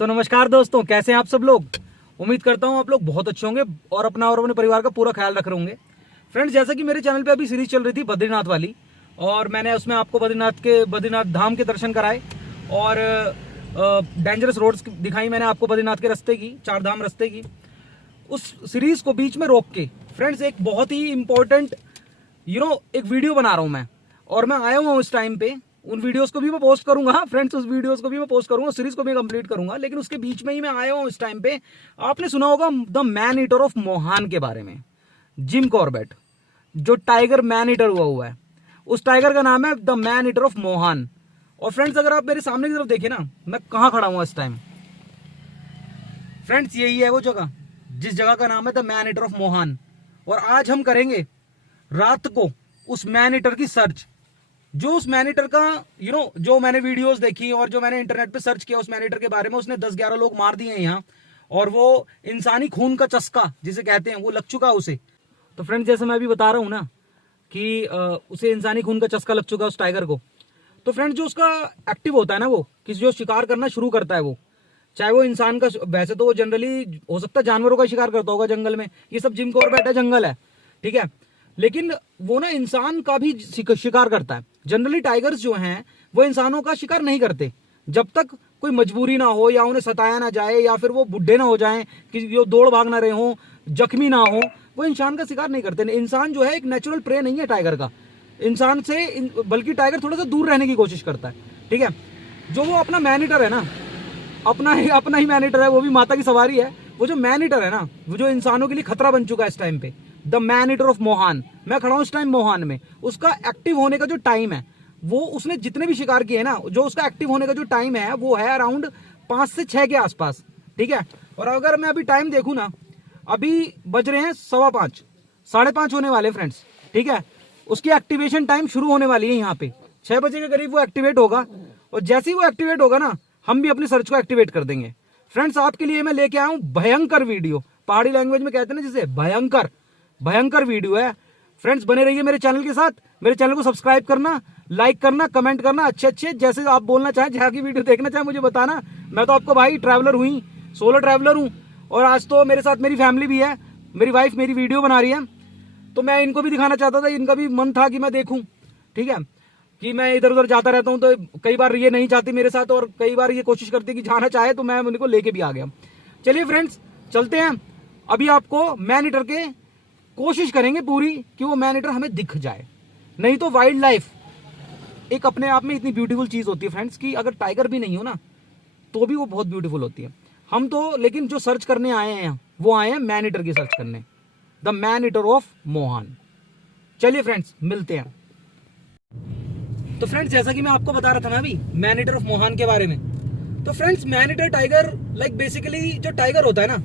तो नमस्कार दोस्तों, कैसे हैं आप सब लोग। उम्मीद करता हूं आप लोग बहुत अच्छे होंगे और अपना और अपने परिवार का पूरा ख्याल रख रहे होंगे। फ्रेंड्स, जैसा कि मेरे चैनल पे अभी सीरीज चल रही थी बद्रीनाथ वाली, और मैंने उसमें आपको बद्रीनाथ धाम के दर्शन कराए और डेंजरस रोड्स दिखाई मैंने आपको बद्रीनाथ के रास्ते की, 4 धाम रास्ते की। उस सीरीज को बीच में रोक के फ्रेंड्स एक बहुत ही इंपॉर्टेंट एक वीडियो बना रहा हूं मैं, और मैं आया हुआ हूं इस टाइम पे। उन वीडियोस को भी मैं पोस्ट करूंगा फ्रेंड्स, उस वीडियोस को भी मैं पोस्ट करूंगा, सीरीज को भी कंप्लीट करूंगा, लेकिन उसके बीच में ही मैं आया हूं इस टाइम पे। आपने सुना होगा the man eater of Mohan के बारे में, जिम कॉर्बेट, जो टाइगर मैन ईटर हुआ है, उस टाइगर का नाम है the man eater of Mohan. और फ्रेंड्स, अगर आप मेरे सामने की तरफ देखें ना, मैं कहां खड़ा हूं इस टाइम फ्रेंड्स, यही है वो जगह जिस जगह का नाम है the man eater of Mohan. और आज हम करेंगे रात को उस मैन ईटर की सर्च, जो उस मैन ईटर का जो मैंने वीडियोस देखी और जो मैंने इंटरनेट पे सर्च किया उस मैन ईटर के बारे में। उसने 10-11 लोग मार दिए हैं यहाँ, और वो इंसानी खून का चस्का जिसे कहते हैं वो लग चुका उसे। तो फ्रेंड्स, जैसे मैं अभी बता रहा हूँ ना कि उसे इंसानी खून का चस्का लग चुका उस टाइगर को। तो फ्रेंड्स, जो उसका एक्टिव होता है ना, वो जो शिकार करना शुरू करता है, वो चाहे वो इंसान का, वैसे तो वो जनरली हो सकता है जानवरों का शिकार करता होगा जंगल में, ये सब जिम कॉर्बेट है, जंगल है, ठीक है, लेकिन वो ना इंसान का भी शिकार करता है। जनरली टाइगर्स जो हैं वो इंसानों का शिकार नहीं करते जब तक कोई मजबूरी ना हो, या उन्हें सताया ना जाए, या फिर वो बुढ़े ना हो जाएं, कि जो दौड़ भाग ना रहे हो, जख्मी ना हो, वो इंसान का शिकार नहीं करते। इंसान जो है एक नेचुरल प्रे नहीं है टाइगर का इंसान से, बल्कि टाइगर थोड़ा सा दूर रहने की कोशिश करता है, ठीक है। जो वो अपना मैन ईटर है ना, अपना ही मैन ईटर है, वो भी माता की सवारी है। वो जो मैन ईटर है ना, वो जो इंसानों के लिए खतरा बन चुका है इस टाइम पे, the man eater of Mohan. मैं खड़ा हूं इस टाइम मोहान में। उसका एक्टिव होने का जो टाइम है, वो उसने जितने भी शिकार किए ना, जो उसका एक्टिव होने का जो टाइम है वो है अराउंड 5 से 6 के आसपास, ठीक है। और अगर मैं अभी टाइम देखूं ना, अभी बज रहे हैं 5:15, 5:30 होने वाले फ्रेंड्स, ठीक है। उसकी एक्टिवेशन टाइम शुरू होने वाली है यहाँ पे 6 बजे के करीब वो एक्टिवेट होगा। और जैसे ही वो एक्टिवेट होगा ना, हम भी अपनी सर्च को एक्टिवेट कर देंगे। फ्रेंड्स, आपके लिए मैं लेके आया हूं भयंकर वीडियो, पहाड़ी लैंग्वेज में कहते हैं ना जिसे, भयंकर वीडियो है। फ्रेंड्स, बने रहिए मेरे चैनल के साथ। मेरे चैनल को सब्सक्राइब करना, लाइक करना, कमेंट करना, अच्छे जैसे आप बोलना चाहें, जहाँ की वीडियो देखना चाहें मुझे बताना। मैं तो आपको भाई ट्रैवलर हुई, सोलो ट्रैवलर हूँ, और आज तो मेरे साथ मेरी फैमिली भी है। मेरी वाइफ मेरी वीडियो बना रही है, तो मैं इनको भी दिखाना चाहता था, इनका भी मन था कि मैं देखूँ, ठीक है। कि मैं इधर उधर जाता रहता हूँ, तो कई बार ये नहीं चाहती मेरे साथ, और कई बार ये कोशिश करती कि जाना चाहे, तो मैं उनको लेके भी आ गया। चलिए फ्रेंड्स, चलते हैं। अभी आपको मैन ईटर के कोशिश करेंगे पूरी कि वो मैन ईटर हमें दिख जाए। नहीं तो वाइल्ड लाइफ एक अपने आप में इतनी ब्यूटीफुल चीज होती है फ्रेंड्स, कि अगर टाइगर भी नहीं हो ना, तो भी वो बहुत ब्यूटीफुल होती है। हम तो लेकिन जो सर्च करने आए हैं, वो आए हैं मैन ईटर की सर्च करने, the man eater of Mohan. चलिए फ्रेंड्स, मिलते हैं। तो फ्रेंड्स, जैसा कि मैं आपको बता रहा था ना अभी मैन ईटर ऑफ मोहान के बारे में, तो friends, man eater tiger basically जो टाइगर होता है ना,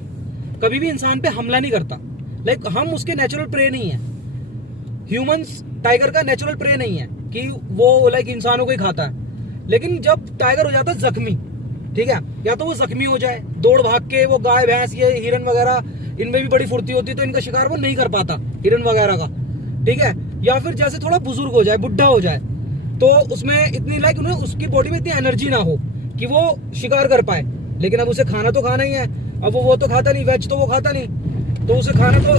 कभी भी इंसान पे हमला नहीं करता। हम उसके नेचुरल प्रे नहीं है। ह्यूमंस टाइगर का नेचुरल प्रे नहीं है कि वो इंसानों को ही खाता है। लेकिन जब टाइगर हो जाता है जख्मी, ठीक है, या तो वो जख्मी हो जाए, दौड़ भाग के, वो गाय भैंस ये हिरन वगैरह, इनमें भी बड़ी फुर्ती होती है, तो इनका शिकार वो नहीं कर पाता हिरन वगैरह का, ठीक है। या फिर जैसे थोड़ा बुजुर्ग हो जाए, बुढ़ा हो जाए, तो उसमें इतनी उन्हें उसकी बॉडी में इतनी एनर्जी ना हो कि वो शिकार कर पाए। लेकिन अब उसे खाना तो खाना ही है। अब वो तो खाता नहीं, वेज तो वो खाता नहीं, तो उसे खाना तो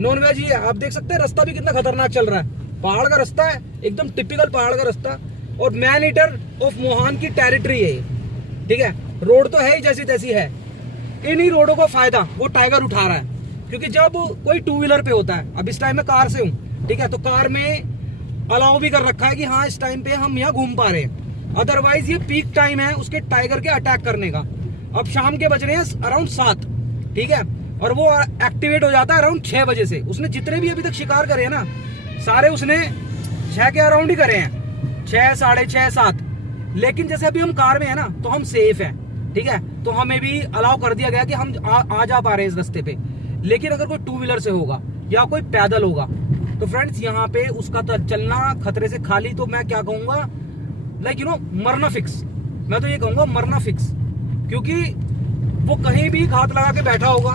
नॉन वेज ही है। आप देख सकते हैं रास्ता भी कितना खतरनाक चल रहा है, पहाड़ का रास्ता है, एकदम टिपिकल पहाड़ का रास्ता, और मैन ईटर ऑफ मोहान की टेरिटरी है ये, ठीक है। रोड तो है ही जैसी तैसी है। इन्हीं रोडों का फायदा वो टाइगर उठा रहा है, क्योंकि जब कोई 2 व्हीलर पे होता है, अब इस टाइम में कार से हूँ, ठीक है, तो कार में अलाउ भी कर रखा है कि हाँ इस टाइम पे हम यहाँ घूम पा रहे हैं। अदरवाइज ये पीक टाइम है उसके टाइगर के अटैक करने का। अब शाम के बज रहे हैं अराउंड 7, ठीक है, और वो एक्टिवेट हो जाता है अराउंड 6 बजे से। उसने जितने भी अभी तक शिकार करे हैं ना, सारे उसने 6 के अराउंड ही करे हैं, 6, 6:30, 7। लेकिन जैसे अभी हम कार में है ना, तो हम सेफ है, ठीक है, तो हमें भी अलाउ कर दिया गया कि हम आ जा पा रहे हैं इस रास्ते पे। लेकिन अगर कोई 2 व्हीलर से होगा या कोई पैदल होगा, तो फ्रेंड्स यहाँ पे उसका तो चलना खतरे से खाली, तो मैं क्या कहूंगा, मरना फिक्स। मैं तो ये कहूंगा मरना फिक्स, क्योंकि वो कहीं भी घात लगा के बैठा होगा।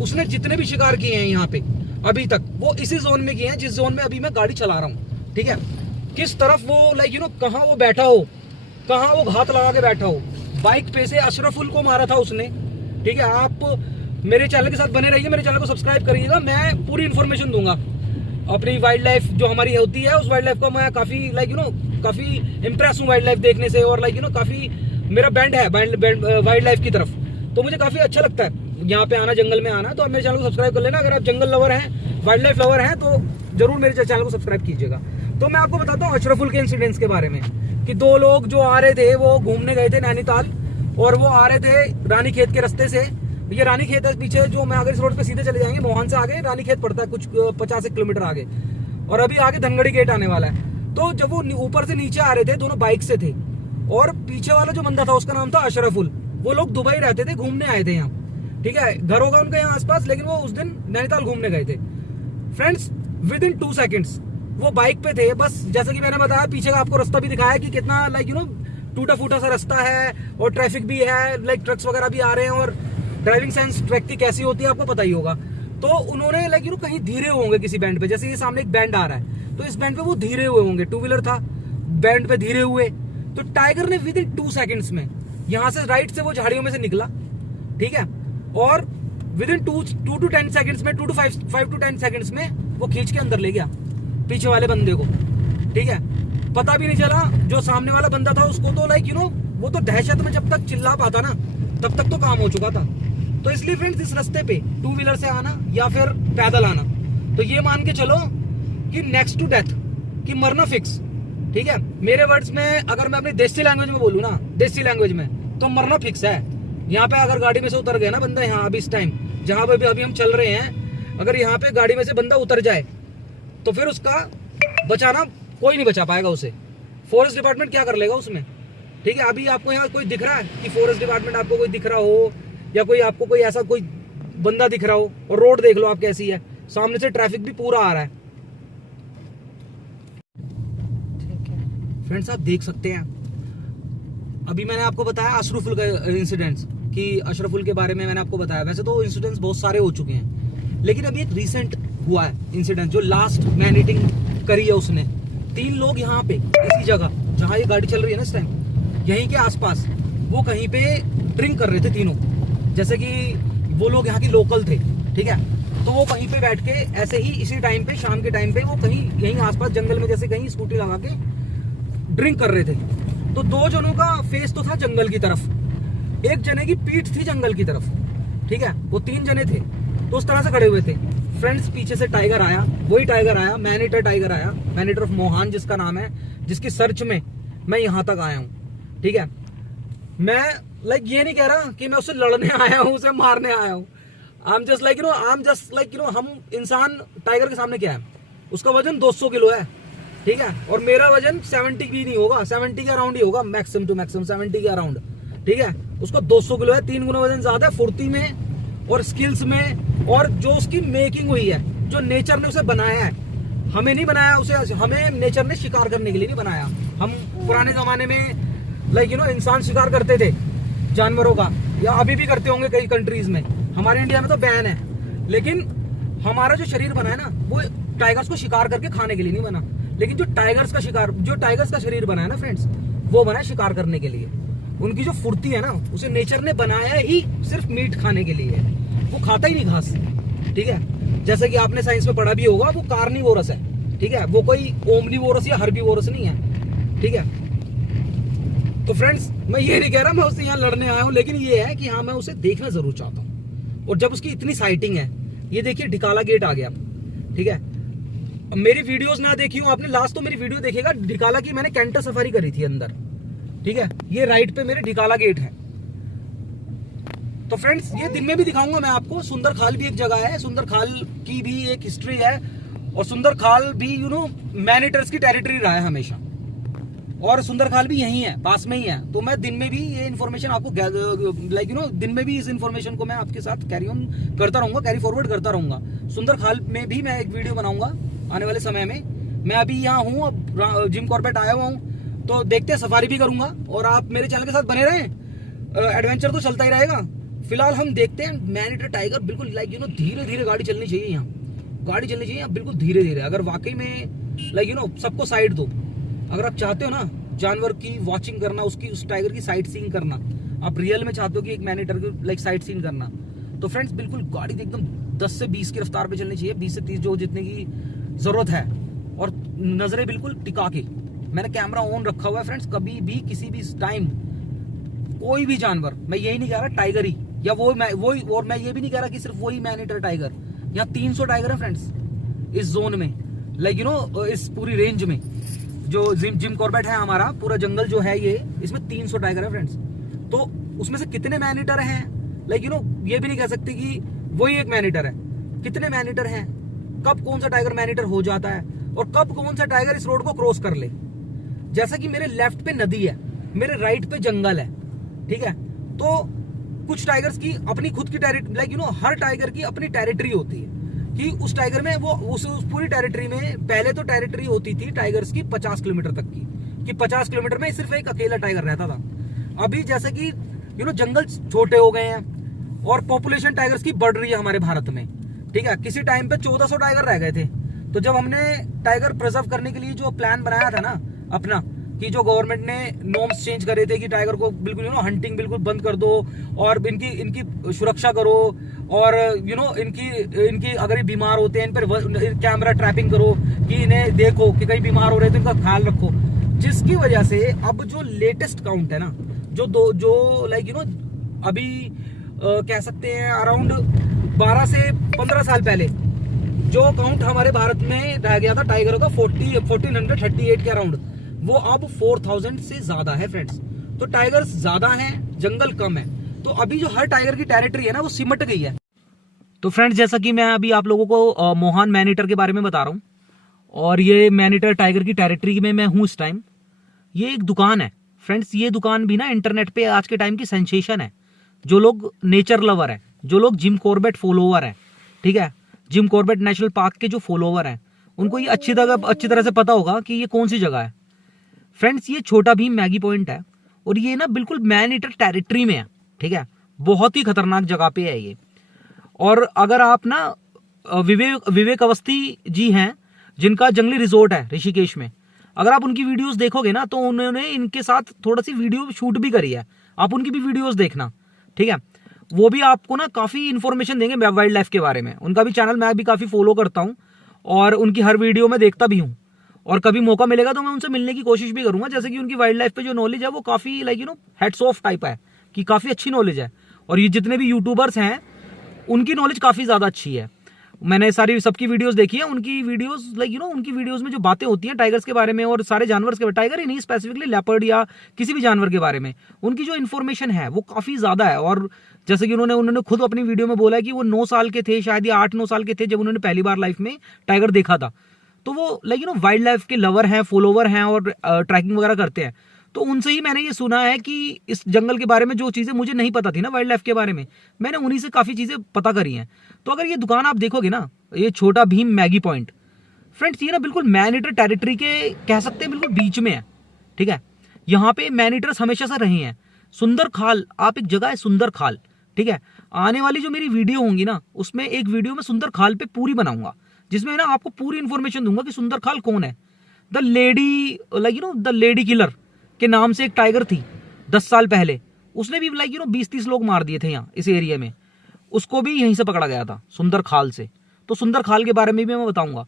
उसने जितने भी शिकार किए हैं यहाँ पे अभी तक, वो इसी जोन में किए हैं जिस जोन में अभी मैं गाड़ी चला रहा हूँ, ठीक है। किस तरफ वो कहाँ वो बैठा हो, कहाँ वो घात लगा के बैठा हो, बाइक पे से अशरफुल को मारा था उसने। ठीक है, आप मेरे चैनल के साथ बने रहिए, मेरे चैनल को सब्सक्राइब करिएगा, मैं पूरी इन्फॉर्मेशन दूंगा अपनी वाइल्ड लाइफ जो हमारी होती है, उस वाइल्ड लाइफ को मैं काफी काफी इंप्रेस हूँ वाइल्ड लाइफ देखने से, और काफी मेरा बैंड है वाइल्ड लाइफ की तरफ, तो मुझे काफी अच्छा लगता है यहाँ पे आना, जंगल में आना। तो आप मेरे चैनल को सब्सक्राइब कर लेना, अगर आप जंगल लवर हैं, वाइल्ड लाइफ लवर हैं, तो जरूर मेरे चैनल को सब्सक्राइब कीजिएगा। तो मैं आपको बताता हूँ अशरफुल के इंसिडेंट्स के बारे में, कि दो लोग जो आ रहे थे, वो घूमने गए थे नैनीताल, और वो आ रहे थे रानीखेत के रास्ते से। ये रानीखेत है पीछे, जो मैं अगर इस रोड पे सीधे चले जाएंगे, मोहन से आगे रानीखेत पड़ता है, कुछ 50 किलोमीटर आगे, और अभी आगे धनगढ़ी गेट आने वाला है। तो जब वो ऊपर से नीचे आ रहे थे, दोनों बाइक से थे, और पीछे वाला जो बंदा था उसका नाम था अशरफुल। वो लोग दुबई रहते थे, घूमने आए थे यहाँ, ठीक है, घर होगा उनका यहाँ आसपास, लेकिन वो उस दिन नैनीताल घूमने गए थे। फ्रेंड्स, विद इन 2 सेकेंड्स वो बाइक पे थे। बस जैसा कि मैंने बताया, पीछे का आपको रास्ता भी दिखाया कि कितना टूटा फूटा सा रास्ता है, और ट्रैफिक भी है, ट्रक्स वगैरह भी आ रहे हैं, और ड्राइविंग सेंस ट्रक की कैसी होती है आपको पता ही होगा। तो उन्होंने कहीं धीरे होंगे किसी बैंड पे, जैसे ये सामने एक बैंड आ रहा है, तो इस बैंड पे वो धीरे हुए होंगे, 2 व्हीलर था, बैंड पे धीरे हुए। तो टाइगर ने विद इन 2 सेकेंड्स में यहाँ से राइट से वो झाड़ियों में से निकला, ठीक है, और विद इन 2 to 10 सेकेंड्स में, 5 to 10 सेकेंड्स में वो खींच के अंदर ले गया पीछे वाले बंदे को। ठीक है, पता भी नहीं चला, जो सामने वाला बंदा था उसको तो वो तो दहशत में जब तक चिल्ला पाता ना, तब तक तो काम हो चुका था। तो इसलिए फ्रेंड्स, इस रास्ते पे 2 व्हीलर से आना या फिर पैदल आना, तो ये मान के चलो कि नेक्स्ट टू डेथ, कि मरना फिक्स। ठीक है, मेरे वर्ड्स में अगर मैं अपनी देसी लैंग्वेज में बोलूँ ना, देसी लैंग्वेज में, तो मरना फिक्स है। यहाँ पे अगर गाड़ी में से उतर गया ना बंदा, यहाँ अभी इस टाइम जहाँ पे अभी हम चल रहे हैं, अगर यहाँ पे गाड़ी में से बंदा उतर जाए, तो फिर उसका बचाना कोई नहीं बचा पाएगा उसे। फॉरेस्ट डिपार्टमेंट क्या कर लेगा उसमें। ठीक है, अभी आपको यहाँ कोई दिख रहा है कि फॉरेस्ट डिपार्टमेंट आपको कोई दिख रहा हो, या कोई आपको कोई ऐसा कोई बंदा दिख रहा हो, और रोड देख लो आप कैसी है, सामने से ट्रैफिक भी पूरा आ रहा है। फ्रेंड्स, आप देख सकते हैं, अभी मैंने आपको बताया अशरफुल का इंसिडेंट्स, कि अशरफुल के बारे में मैंने आपको बताया। वैसे तो इंसिडेंट्स बहुत सारे हो चुके हैं, लेकिन अभी एक रिसेंट हुआ है इंसिडेंट, जो लास्ट मैन ईटिंग करी है उसने। 3 लोग यहाँ पे इसी जगह जहाँ ये गाड़ी चल रही है ना इस टाइम, यहीं के आसपास, वो कहीं पे ड्रिंक कर रहे थे तीनों, जैसे कि वो लोग यहाँ की लोकल थे। ठीक है, तो वो कहीं पे बैठ के ऐसे ही इसी टाइम पे, शाम के टाइम पे, वो कहीं यहीं आसपास जंगल में जैसे कहीं स्कूटी लगा के ड्रिंक कर रहे थे। तो 2 जनों का फेस तो था जंगल की तरफ, एक जने की पीठ थी जंगल की तरफ। ठीक है, वो 3 जने थे, तो उस तरह से खड़े हुए थे। फ्रेंड्स, पीछे से टाइगर आया, वही टाइगर आया, मैन ईटर टाइगर आया, मैन ईटर ऑफ मोहान जिसका नाम है, जिसकी सर्च में मैं यहाँ तक आया हूँ। ठीक है, मैं ये नहीं कह रहा कि मैं उससे लड़ने आया हूँ, उसे मारने आया हूँ। आई एम जस्ट लाइक हम इंसान टाइगर के सामने क्या है, उसका वजन 200 किलो है। ठीक है, और मेरा वजन 70 भी नहीं होगा, 70 के अराउंड ही होगा, मैक्सिमम टू मैक्सिमम 70 के अराउंड। ठीक है, उसका 200 किलो है, 3 गुना वजन ज्यादा है, फुर्ती में और स्किल्स में, और जो उसकी मेकिंग हुई है, जो नेचर ने उसे बनाया है। हमें नहीं बनाया उसे, हमें नेचर ने शिकार करने के लिए नहीं बनाया। हम पुराने जमाने में इंसान शिकार करते थे जानवरों का, या अभी भी करते होंगे कई कंट्रीज में, हमारे इंडिया में तो बैन है। लेकिन हमारा जो शरीर बना है ना, वो टाइगर्स को शिकार करके खाने के लिए नहीं बना, लेकिन जो टाइगर्स का शरीर बना है ना फ्रेंड्स, वो बना है शिकार करने के लिए। उनकी जो फुर्ती है ना, उसे नेचर ने बनाया ही सिर्फ मीट खाने के लिए। वो खाता ही नहीं घास। ठीक है, जैसे कि आपने साइंस में पढ़ा भी होगा, वो कार्निवोरस है। ठीक है, वो कोई ओमनिवोरस या हर्बीवोरस नहीं है। ठीक है, तो फ्रेंड्स, मैं ये नहीं कह रहा मैं उससे यहाँ लड़ने आया हूँ, लेकिन ये है कि हाँ, मैं उसे देखना जरूर चाहता हूँ। और जब उसकी इतनी साइटिंग है, ये देखिए ढिकाला गेट आ गया। ठीक है, मेरी वीडियोस ना देखी हो आपने, लास्ट तो मेरी वीडियो देखेगा ढिकाला की, मैंने कैंटर सफारी करी थी अंदर। ठीक है, ये राइट पे मेरे ढिकाला गेट है। तो फ्रेंड्स, ये दिन में भी दिखाऊंगा मैं आपको। सुंदर खाल भी एक जगह है, सुंदर खाल की भी एक हिस्ट्री है, और सुंदर खाल भी मैन ईटर्स की टेरिटरी रहा है हमेशा, और सुंदर खाल भी यही है, पास में ही है। तो मैं दिन में भी ये इन्फॉर्मेशन आपको दिन में भी इस इन्फॉर्मेशन को मैं आपके साथ कैरी ऑन करता रहूंगा, कैरी फॉरवर्ड करता रहूंगा। सुंदर खाल में भी मैं एक वीडियो बनाऊंगा आने वाले समय में। मैं अभी यहाँ हूँ, अब जिम कॉर्बेट आया हुआ हूँ, तो देखते हैं, सफारी भी करूंगा, और आप मेरे चैनल के साथ बने रहें, एडवेंचर तो चलता ही रहेगा। फिलहाल हम देखते हैं मैन ईटर टाइगर। बिल्कुल धीरे धीरे गाड़ी चलनी चाहिए यहाँ, गाड़ी चलनी चाहिए बिल्कुल धीरे धीरे। अगर वाकई में सबको साइड दो, अगर आप चाहते हो ना जानवर की वॉचिंग करना, उस टाइगर की साइट सीइंग करना, आप रियल में चाहते हो कि एक मैन ईटर को लाइक साइट सीन करना, तो फ्रेंड्स बिल्कुल गाड़ी एकदम 10 से 20 की रफ्तार पे चलनी चाहिए, 20 से 30 जो जितने की जरूरत है, और नजरें बिल्कुल टिका के। मैंने कैमरा ऑन रखा हुआ है फ्रेंड्स, कभी भी किसी भी टाइम कोई भी जानवर, मैं यही नहीं कह रहा टाइगर ही या वही, और मैं ये भी नहीं कह रहा कि सिर्फ वही मैन ईटर टाइगर, यहाँ 300 टाइगर है फ्रेंड्स इस जोन में, लाइक यू नो इस पूरी रेंज में। जो जिम कॉर्बेट है हमारा पूरा जंगल जो है ये, इसमें 300 टाइगर है फ्रेंड्स। तो उसमें से कितने मैन ईटर हैं, लाइक यू नो ये भी नहीं कह सकते कि वही एक मैन ईटर है। कितने मैन ईटर हैं, कब कौन सा टाइगर मैन ईटर हो जाता है, और कब कौन सा टाइगर इस रोड को क्रॉस कर ले। जैसा कि मेरे लेफ्ट पे नदी है, मेरे राइट पे जंगल है, ठीक है। तो कुछ टाइगर्स की अपनी खुद की territory, like you know her tiger की अपनी टेरिटरी होती है कि उस टाइगर में वो उस पूरी टेरिटरी में, पहले तो टेरिटरी होती थी टाइगर्स की 50 किलोमीटर तक की, कि 50 किलोमीटर में सिर्फ एक अकेला टाइगर रहता था। अभी जैसे कि यू नो जंगल छोटे हो गए हैं और पॉपुलेशन टाइगर्स की बढ़ रही है हमारे भारत में, ठीक है। किसी टाइम पे 1400 टाइगर रह गए थे। तो जब हमने टाइगर प्रिजर्व करने के लिए जो प्लान बनाया था ना अपना, कि जो गवर्नमेंट ने नॉर्म्स चेंज करे थे कि टाइगर को बिल्कुल यू नो हंटिंग बिल्कुल बंद कर दो और इनकी सुरक्षा करो, और यू नो इनकी अगर ये बीमार होते हैं इन पर कैमरा ट्रैपिंग करो, कि इन्हें देखो कि कहीं बीमार हो रहे तो इनका ख्याल रखो। जिसकी वजह से अब जो लेटेस्ट काउंट है ना, जो लाइक यू नो अभी कह सकते हैं अराउंड 12 से 15 साल पहले जो काउंट हमारे भारत में रह गया था टाइगर का 1438 के अराउंड, वो अब 4000 से ज्यादा है फ्रेंड्स। तो टाइगर्स ज्यादा हैं, जंगल कम है, तो अभी जो हर टाइगर की टेरिटरी है ना वो सिमट गई है। तो फ्रेंड्स जैसा कि मैं अभी आप लोगों को मोहान मैन ईटर के बारे में बता रहा हूँ, और ये मैन ईटर टाइगर की टेरिटरी में मैं हूँ इस टाइम। ये एक दुकान है फ्रेंड्स, ये दुकान भी ना इंटरनेट पे आज के टाइम की सेंसेशन है। जो लोग नेचर लवर है, जो लोग जिम कॉर्बेट फॉलोवर है, ठीक है, जिम कॉर्बेट नेशनल पार्क के जो फॉलोवर हैं, उनको ये अच्छी तरह से पता होगा कि ये कौन सी जगह है फ्रेंड्स। ये छोटा भीम मैगी पॉइंट है, और ये ना बिल्कुल मैन ईटर टेरिटरी में है, ठीक है। बहुत ही खतरनाक जगह पे है ये। और अगर आप ना विवेक अवस्थी जी हैं, जिनका जंगली रिजोर्ट है ऋषिकेश में, अगर आप उनकी वीडियोस देखोगे ना तो उन्होंने इनके साथ थोड़ा सी वीडियो शूट भी करी है, आप उनकी भी वीडियोस देखना, ठीक है। वो भी आपको ना काफी इंफॉर्मेशन देंगे वाइल्ड लाइफ के बारे में। उनका भी चैनल मैं भी काफी फॉलो करता हूँ, और उनकी हर वीडियो में देखता भी हूँ, और कभी मौका मिलेगा तो मैं उनसे मिलने की कोशिश भी करूंगा। जैसे कि उनकी वाइल्ड लाइफ पे जो नॉलेज है वो काफी like you know heads of type है, कि काफी अच्छी नॉलेज है। और ये जितने भी यूट्यूबर्स हैं उनकी नॉलेज काफी ज्यादा अच्छी है। मैंने सारी सबकी वीडियोस देखी है, उनकी वीडियोस लाइक यू नो उनकी वीडियोस में जो बातें होती हैं टाइगर्स के बारे में और सारे जानवर के, टाइगर ही नहीं स्पेसिफिकली लेपर्ड या किसी भी जानवर के बारे में, उनकी जो इन्फॉर्मेशन है वो काफी ज्यादा है। और जैसे कि उन्होंने खुद अपनी वीडियो में बोला है कि वो 9 साल के थे शायद, या 8-9 साल के थे जब उन्होंने पहली बार लाइफ में टाइगर देखा था। तो वो like you know wild life के लवर हैं, फॉलोवर हैं, और ट्रैकिंग वगैरह करते हैं। तो उनसे ही मैंने ये सुना है कि इस जंगल के बारे में जो चीजें मुझे नहीं पता थी ना वाइल्ड लाइफ के बारे में, मैंने उन्हीं से काफी चीजें पता करी हैं। तो अगर ये दुकान आप देखोगे ना, ये छोटा भीम मैगी पॉइंट फ्रेंड्स, ये ना बिल्कुल मैन ईटर टेरिटरी के कह सकते हैं बिल्कुल बीच में है, ठीक है। यहाँ पे मैन ईटर्स हमेशा से रहे हैं। सुंदर खाल आप एक जगह है, सुंदर खाल, ठीक है। आने वाली जो मेरी वीडियो होंगी ना, उसमें एक वीडियो में सुंदर खाल पे पूरी बनाऊंगा, जिसमें ना आपको पूरी इंफॉर्मेशन दूंगा कि सुंदर खाल कौन है। The lady like you know the lady killer के नाम से एक टाइगर थी 10 साल पहले, उसने भी लाइक यू नो 20-30 लोग मार दिए थे यहाँ इस एरिया में, उसको भी यहीं से पकड़ा गया था सुंदर खाल से। तो सुंदर खाल के बारे में भी मैं बताऊंगा।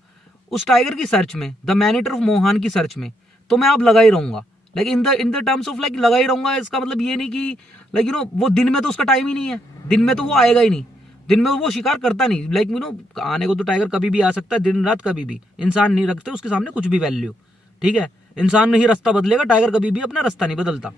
उस टाइगर की सर्च में, the man eater of Mohan की सर्च में तो मैं आप लगा ही रहूंगा, like in the terms of like लगा ही रहूंगा। इसका मतलब ये नहीं कि लाइक यू नो वो दिन में तो उसका टाइम ही नहीं है, दिन में तो वो आएगा ही नहीं, दिन में वो शिकार करता नहीं। लाइक यू नो आने को तो टाइगर कभी भी आ सकता है, दिन रात कभी भी। इंसान नहीं रखते उसके सामने कुछ भी वैल्यू, ठीक है। इंसान नहीं रास्ता बदलेगा, टाइगर कभी भी अपना रास्ता नहीं बदलता।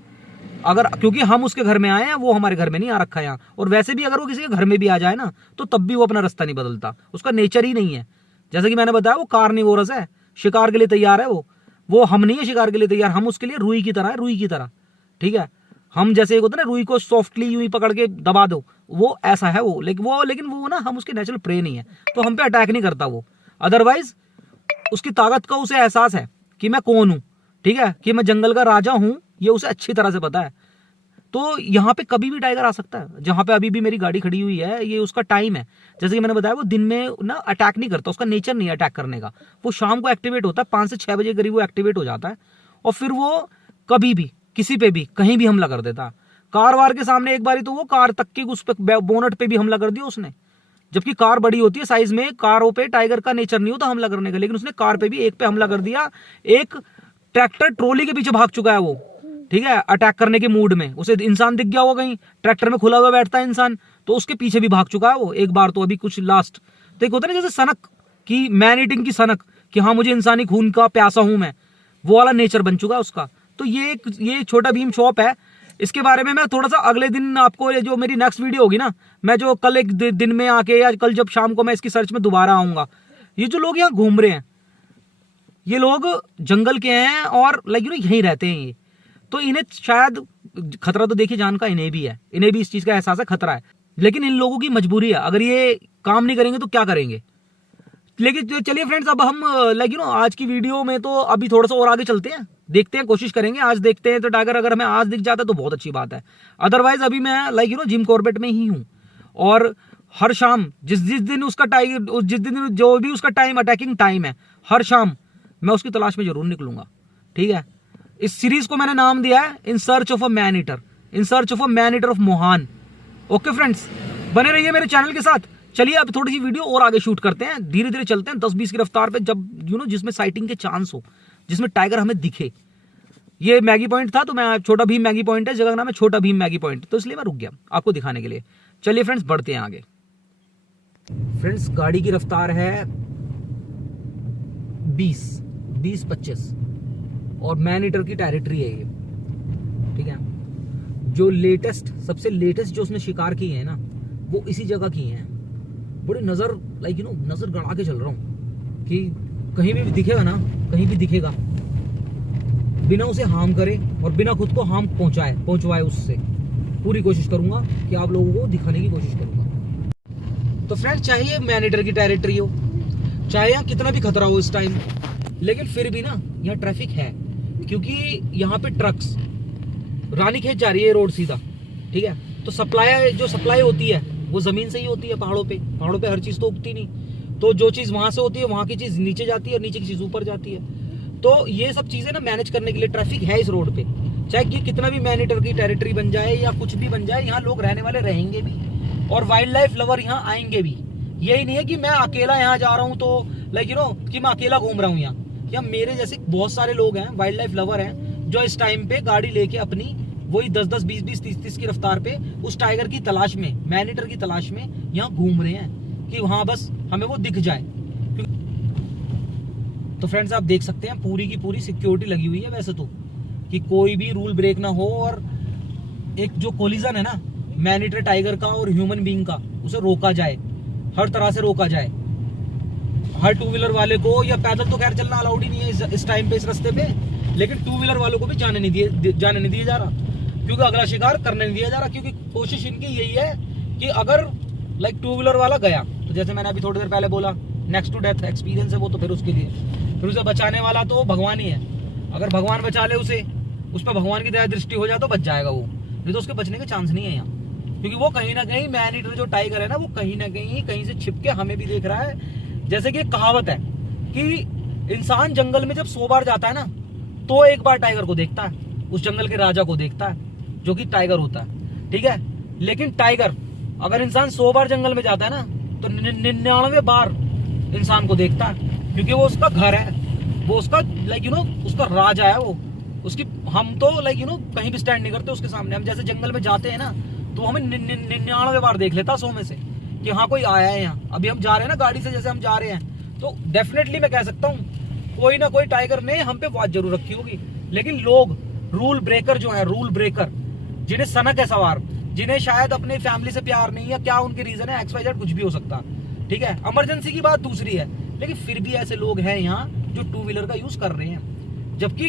अगर क्योंकि हम उसके घर में आए हैं, वो हमारे घर में नहीं आ रखा है यहाँ। और वैसे भी अगर वो किसी के घर में भी आ जाए ना, तो तब भी वो अपना रास्ता नहीं बदलता, उसका नेचर ही नहीं है। जैसे कि मैंने बताया वो कार्निवोरस है, शिकार के लिए तैयार है वो हम नहीं है शिकार के लिए तैयार। हम उसके लिए रुई की तरह है, रुई की तरह, ठीक है। हम जैसे एक होता है ना रुई को सॉफ्टली यूं ही पकड़ के दबा दो, वो ऐसा है वो। लेकिन वो ना हम उसके नेचुरल प्रे नहीं है, तो हम पे अटैक नहीं करता वो। अदरवाइज उसकी ताकत का उसे एहसास है कि मैं कौन हूं, ठीक है, कि मैं जंगल का राजा हूं, ये उसे अच्छी तरह से पता है। तो यहाँ पे कभी भी टाइगर आ सकता है। जहां पे अभी भी मेरी गाड़ी खड़ी हुई है, ये उसका टाइम है। जैसे कि मैंने बताया वो दिन में ना अटैक नहीं करता, उसका नेचर नहीं है अटैक करने का। वो शाम को एक्टिवेट होता है, 5 से 6 बजे करीब वो एक्टिवेट हो जाता है, और फिर वो कभी भी किसी पे भी कहीं भी हमला कर देता है। कार वार के सामने एक बारी तो वो कार तक के उस पे बोनट पे भी हमला कर दिया उसने, जबकि कार बड़ी होती है साइज में, कारों पे टाइगर का नेचर नहीं होता हमला करने का, लेकिन उसने कार पे भी एक पे हमला कर दिया। एक ट्रैक्टर ट्रॉली के पीछे भाग चुका है वो, ठीक है, अटैक करने के मूड में, उसे इंसान दिख गया होगा कहीं, ट्रैक्टर में खुला हुआ बैठता है इंसान, तो उसके पीछे भी भाग चुका है वो एक बार तो, अभी कुछ लास्ट। तो एक होता है ना जैसे सनक की, मैन ईटिंग की सनक, कि हाँ मुझे इंसानी खून का प्यासा हूं मैं, वो वाला नेचर बन चुका है उसका। तो ये छोटा भीम शॉप है, इसके बारे में मैं थोड़ा सा अगले दिन आपको, जो मेरी नेक्स्ट वीडियो होगी ना, मैं जो कल एक दिन में आके या कल जब शाम को मैं इसकी सर्च में दोबारा आऊंगा। ये जो लोग यहाँ घूम रहे हैं, ये लोग जंगल के हैं और यहीं रहते हैं ये, तो इन्हें शायद खतरा तो देखिए जान का इन्हें भी है, इन्हें भी इस चीज का एहसास है खतरा है, लेकिन इन लोगों की मजबूरी है, अगर ये काम नहीं करेंगे तो क्या करेंगे। लेकिन चलिए फ्रेंड्स, अब हम आज की वीडियो में तो अभी थोड़ा सा और आगे चलते हैं, देखते हैं, कोशिश करेंगे आज देखते हैं तो टाइगर अगर हमें आज दिख जाता है तो बहुत अच्छी बात है। अदरवाइज अभी मैं जिम कॉर्बेट में ही हूँ, और हर शाम जिस दिन उसका टाइगर, जिस दिन जो भी उसका टाइम, अटैकिंग टाइम है, हर शाम मैं उसकी तलाश में जरूर निकलूंगा, ठीक है। इस सीरीज को मैंने नाम दिया है in search of a man eater, in search of a man eater of Mohan. Okay friends, बने रहिए मेरे चैनल के साथ। चलिए अब थोड़ी सी वीडियो और आगे शूट करते हैं, धीरे धीरे चलते हैं 10-20 की रफ्तार पे, जब जिसमें साइटिंग के चांस हो, जिसमें टाइगर हमें दिखे। ये मैगी पॉइंट था, तो मैं छोटा भीम मैगी पॉइंट है, जगह का नाम है छोटा भीम मैगी पॉइंट, तो इसलिए मैं रुक गया आपको दिखाने के लिए। चलिए फ्रेंड्स बढ़ते हैं आगे। फ्रेंड्स गाड़ी की रफ्तार है 20-25 और मैन ईटर की टेरिटरी है ये, ठीक है। जो लेटेस्ट, सबसे लेटेस्ट जो उसने शिकार किए हैं ना, वो इसी जगह किए हैं। बड़ी नजर नजर गड़ा के चल रहा हूं कि कहीं भी दिखेगा ना, कहीं भी दिखेगा, बिना उसे हार्म करे और बिना खुद को हार्म पहुंचवाए उससे पूरी कोशिश करूंगा कि आप लोगों को दिखाने की कोशिश करूंगा। तो फ्रेंड, चाहे ये मैन ईटर की टेरिटरी हो, चाहे यहाँ कितना भी खतरा हो इस टाइम, लेकिन फिर भी ना यहाँ ट्रैफिक है, क्योंकि यहाँ पे ट्रक्स रानीखेत जा रही है रोड सीधा, ठीक है। तो सप्लाई होती है वो जमीन से ही होती है, पहाड़ों पे हर चीज तो उगती नहीं, तो जो चीज वहां से होती है वहां की चीज नीचे जाती है और नीचे की चीज ऊपर जाती है। तो ये सब चीजें ना मैनेज करने के लिए ट्रैफिक है इस रोड पे, चाहे ये कितना भी मैन ईटर की टेरिटरी बन जाए या कुछ भी बन जाए, यहाँ लोग रहने वाले रहेंगे भी और वाइल्ड लाइफ लवर यहाँ आएंगे भी। यही नहीं है कि मैं अकेला यहाँ जा रहा हूँ तो कि मैं अकेला घूम रहा हूँ यहाँ, या मेरे जैसे बहुत सारे लोग हैं, वाइल्ड लाइफ लवर हैं, जो इस टाइम पे गाड़ी लेके अपनी वही 10-10, 20-20, 30-30 की रफ्तार पे उस टाइगर की तलाश में, मैन ईटर की तलाश में यहाँ घूम रहे हैं कि वहां बस हमें वो दिख जाए। तो फ्रेंड्स आप देख सकते हैं पूरी की पूरी सिक्योरिटी लगी हुई है वैसे तो, कि कोई भी रूल ब्रेक ना हो, और एक जो कोलिजन है ना मैन ईटर टाइगर का और ह्यूमन बीइंग का, उसे रोका जाए, हर तरह से रोका जाए। हर टू व्हीलर वाले को, या पैदल तो खैर चलना अलाउड ही नहीं है इस टाइम पे इस रास्ते पे, लेकिन टू व्हीलर वालों को भी जाने नहीं दिया जा रहा, क्योंकि अगला शिकार करने नहीं दिया जा रहा, क्योंकि कोशिश इनकी यही है कि अगर टू व्हीलर वाला गया, तो जैसे मैंने अभी थोड़ी देर पहले बोला, नेक्स्ट टू डेथ एक्सपीरियंस है वो, तो फिर उसके लिए फिर उसे बचाने वाला तो भगवान ही है। अगर भगवान बचा ले उसे, उस पर भगवान की दया दृष्टि हो जाए तो बच जाएगा वो, नहीं तो उसके बचने के चांस नहीं है यहाँ, क्योंकि वो कहीं ना कहीं मैन ईटर जो टाइगर है ना, वो कहीं ना कहीं से छिप के हमें भी देख रहा है। जैसे कि एक कहावत है कि इंसान जंगल में जब 100 बार जाता है ना, तो एक बार टाइगर को देखता है, उस जंगल के राजा को देखता है जो कि टाइगर होता है, ठीक है। लेकिन टाइगर, अगर इंसान 100 बार जंगल में जाता है ना, तो 99 बार इंसान को देखता है, क्योंकि वो उसका घर है, वो उसका उसका राजा है वो उसकी। हम तो कहीं भी स्टैंड नहीं करते उसके सामने। हम जैसे जंगल में जाते हैं ना, तो हमें 99 बार देख लेता 100 में से कि हाँ कोई आया है यहाँ। अभी हम जा रहे हैं ना गाड़ी से, जैसे हम जा रहे हैं, तो डेफिनेटली मैं कह सकता हूँ कोई ना कोई टाइगर ने हम पे वॉच जरूर रखी होगी। लेकिन लोग रूल ब्रेकर जो है, रूल ब्रेकर, जिन्हें सनक है सवार, जिन्हें शायद अपने फैमिली से प्यार नहीं है, क्या उनके रीजन है, XYZ कुछ भी हो सकता, ठीक है। इमरजेंसी की बात दूसरी है, लेकिन फिर भी ऐसे लोग हैं यहाँ जो टू व्हीलर का यूज कर रहे हैं, जबकि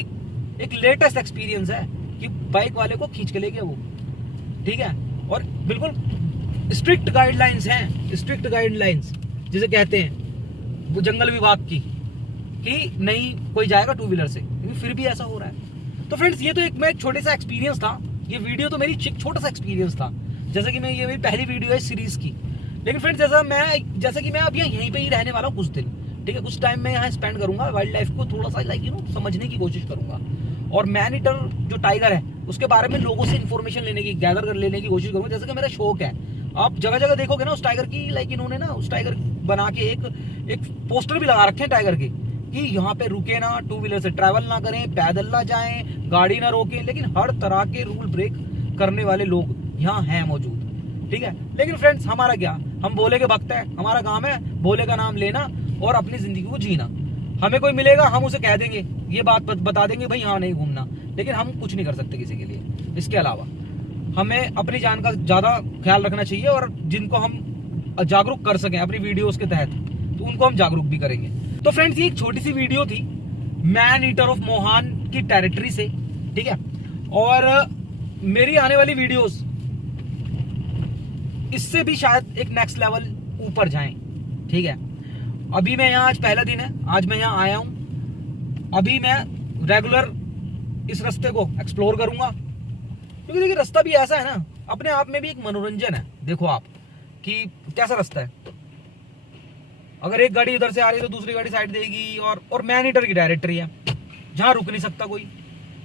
एक लेटेस्ट एक्सपीरियंस है कि बाइक वाले को खींच के ले गया वो, ठीक है। और बिल्कुल स्ट्रिक्ट गाइडलाइंस हैं, स्ट्रिक्ट गाइडलाइंस जिसे कहते हैं वो जंगल विभाग की, कि नहीं कोई जाएगा टू व्हीलर से, लेकिन फिर भी ऐसा हो रहा है। तो फ्रेंड्स, ये तो एक छोटे सा एक्सपीरियंस था, ये वीडियो तो मेरी छोटा सा एक्सपीरियंस था, जैसे कि ये मेरी पहली वीडियो है इस सीरीज की। लेकिन फ्रेंड्स, जैसे कि मैं अब यहीं पे ही रहने वाला हूँ कुछ दिन, ठीक है। कुछ टाइम मैं यहाँ स्पेंड करूंगा, वाइल्ड लाइफ को थोड़ा सा समझने की कोशिश करूंगा, और मैन ईटर जो टाइगर है उसके बारे में लोगों से इन्फॉर्मेशन गैदर कर लेने की कोशिश करूंगा, जैसे कि मेरा शौक है। आप जगह जगह देखोगे ना उस टाइगर की, लाइक इन्होंने ना उस टाइगर बना के एक पोस्टर भी लगा रखे हैं टाइगर के कि यहाँ पे रुके ना, टू व्हीलर से ट्रैवल ना करें, पैदल ना जाएं, गाड़ी ना रोकें। लेकिन हर तरह के रूल ब्रेक करने वाले लोग यहाँ हैं मौजूद, ठीक है। लेकिन फ्रेंड्स हमारा क्या, हम भोले के भक्त हैं, हमारा काम है भोले का नाम लेना और अपनी जिंदगी को जीना। हमें कोई मिलेगा हम उसे कह देंगे, ये बात बता देंगे भाई हाँ नहीं घूमना, लेकिन हम कुछ नहीं कर सकते किसी के लिए। इसके अलावा हमें अपनी जान का ज्यादा ख्याल रखना चाहिए, और जिनको हम जागरूक कर सकें अपनी वीडियोस के तहत तो उनको हम जागरूक भी करेंगे। तो फ्रेंड्स ये एक छोटी सी वीडियो थी मैन ईटर ऑफ मोहान की टेरिटरी से, ठीक है। और मेरी आने वाली वीडियोस इससे भी शायद एक नेक्स्ट लेवल ऊपर जाएं, ठीक है। अभी मैं यहाँ, आज पहला दिन है, आज मैं यहाँ आया हूँ। अभी मैं रेगुलर इस रास्ते को एक्सप्लोर करूंगा, क्योंकि देखिए रास्ता भी ऐसा है ना, अपने आप में भी एक मनोरंजन है। देखो आप कि कैसा रास्ता है, अगर एक गाड़ी उधर से आ रही है तो दूसरी गाड़ी साइड देगी, और मैन ईटर की डायरेक्टरी है जहां रुक नहीं सकता कोई।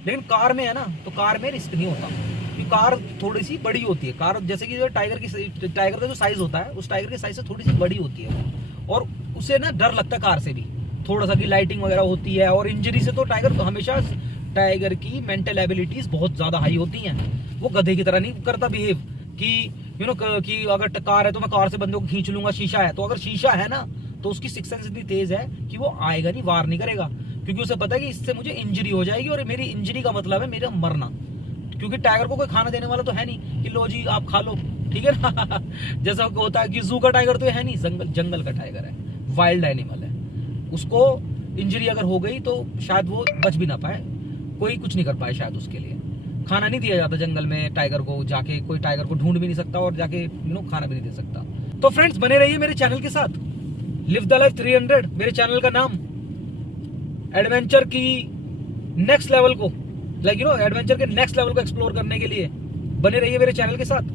लेकिन कार में है ना, तो कार में रिस्क नहीं होता, क्योंकि कार थोड़ी सी बड़ी होती है। कार जैसे कि जो टाइगर का जो साइज होता है उस टाइगर के साइज से थोड़ी सी बड़ी होती है, और उसे ना डर लगता है कार से भी थोड़ा सा, की लाइटिंग वगैरह होती है। और इंजरी से तो हमेशा टाइगर की मेंटल एबिलिटीज बहुत ज्यादा हाई होती हैं। वो गधे की तरह नहीं करता बिहेव कि कि अगर कार है तो मैं कार से बंदे को खींच लूंगा, शीशा है तो अगर शीशा है ना तो उसकी सिक्स सेंस इतनी तेज है कि वो आएगा नहीं, वार नहीं करेगा, क्योंकि उसे पता है कि इससे मुझे इंजरी हो जाएगी, और मेरी इंजरी का मतलब है मेरा मरना। क्योंकि टाइगर को कोई खाना देने वाला तो है नहीं कि लो जी आप खा लो, ठीक है ना जैसा होता है कि जू का टाइगर तो है नहीं, जंगल का टाइगर है, वाइल्ड एनिमल है। उसको इंजरी अगर हो गई तो शायद वो बच भी ना पाए, कोई कुछ नहीं कर पाए शायद। उसके लिए खाना नहीं दिया जाता जंगल में टाइगर को, जाके कोई टाइगर को ढूंढ भी नहीं सकता और जाके खाना भी नहीं दे सकता। तो फ्रेंड्स बने रहिए मेरे चैनल के साथ, लिव द लाइफ 300 मेरे चैनल का नाम। एडवेंचर की नेक्स्ट लेवल को, एडवेंचर के नेक्स्ट लेवल को एक्सप्लोर करने के लिए बने रहिए मेरे चैनल के साथ।